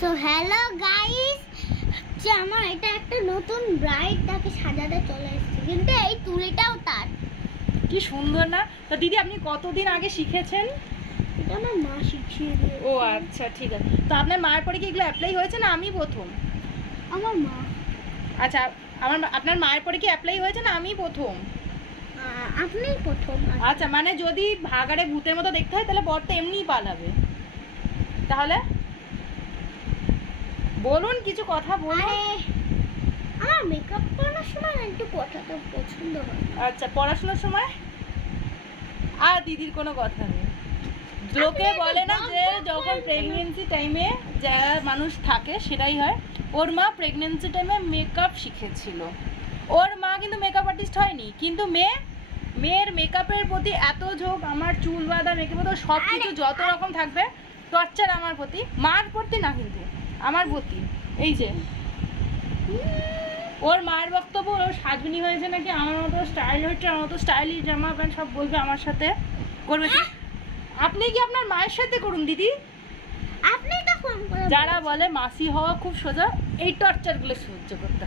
So hello guys, যে আমার এটা একটা নতুন ব্রাইড তাকে সাজাতে চলে এসেছে, কিন্তু এই তুলিটাও তার। কি সুন্দর না? তো দিদি আপনি কতদিন আগে শিখেছেন? এটা আমার মা শিখিয়ে দিয়েছে। ও আচ্ছা, ঠিক আছে। তো আপনার মায়ের পরে কি এগুলো অ্যাপ্লাই হয়েছে না আমি প্রথম? আমার মা। আচ্ছা, আপনার মায়ের পরে কি অ্যাপ্লাই হয়েছে না আমি প্রথম? আপনিই প্রথম। আচ্ছা, মানে যদি ভাগাড়ে ভূতের মতো দেখতে হয় তাহলে বর তো এমনিই পালাবে। তাহলে বলুন, কিছু কথা বলুন। আমার মেকআপ করার সময় একটু কথাটা পছন্দ হয়। আচ্ছা, পড়াশোনার সময় আর দিদির কোনো কথা নেই। লোকে বলে না যে যখন প্রেগনেন্সি টাইমে যা মানুষ থাকে সেটাই হয়। ওর মা প্রেগনেন্সি টাইমে মেকআপ শিখেছিল। ওর মা কিন্তু মেকআপ আর্টিস্ট হয়নি, কিন্তু মেয়ের মেকআপের প্রতি এত ঝোঁক, আমার চুল বাঁধা মেকআপ তো সব কিছু যত রকম থাকবে টর্চার আমার প্রতি, মার প্রতি না কিন্তু আমার প্রতি। এই যে ওর মায়ের বক্তব্য, ওর সাজুনি হয়েছে নাকি আমার মতো স্টাইল হচ্ছে, আমার মতো স্টাইলিশ জামা প্যান্ট সব বলবে আমার সাথে করবে। আপনি কি আপনার মায়ের সাথে করুন দিদি। আপনি তো ফোন করে যারা বলে মাসি হওয়া খুব সোজা, এই টর্চারগুলো সহ্য করতে হয়।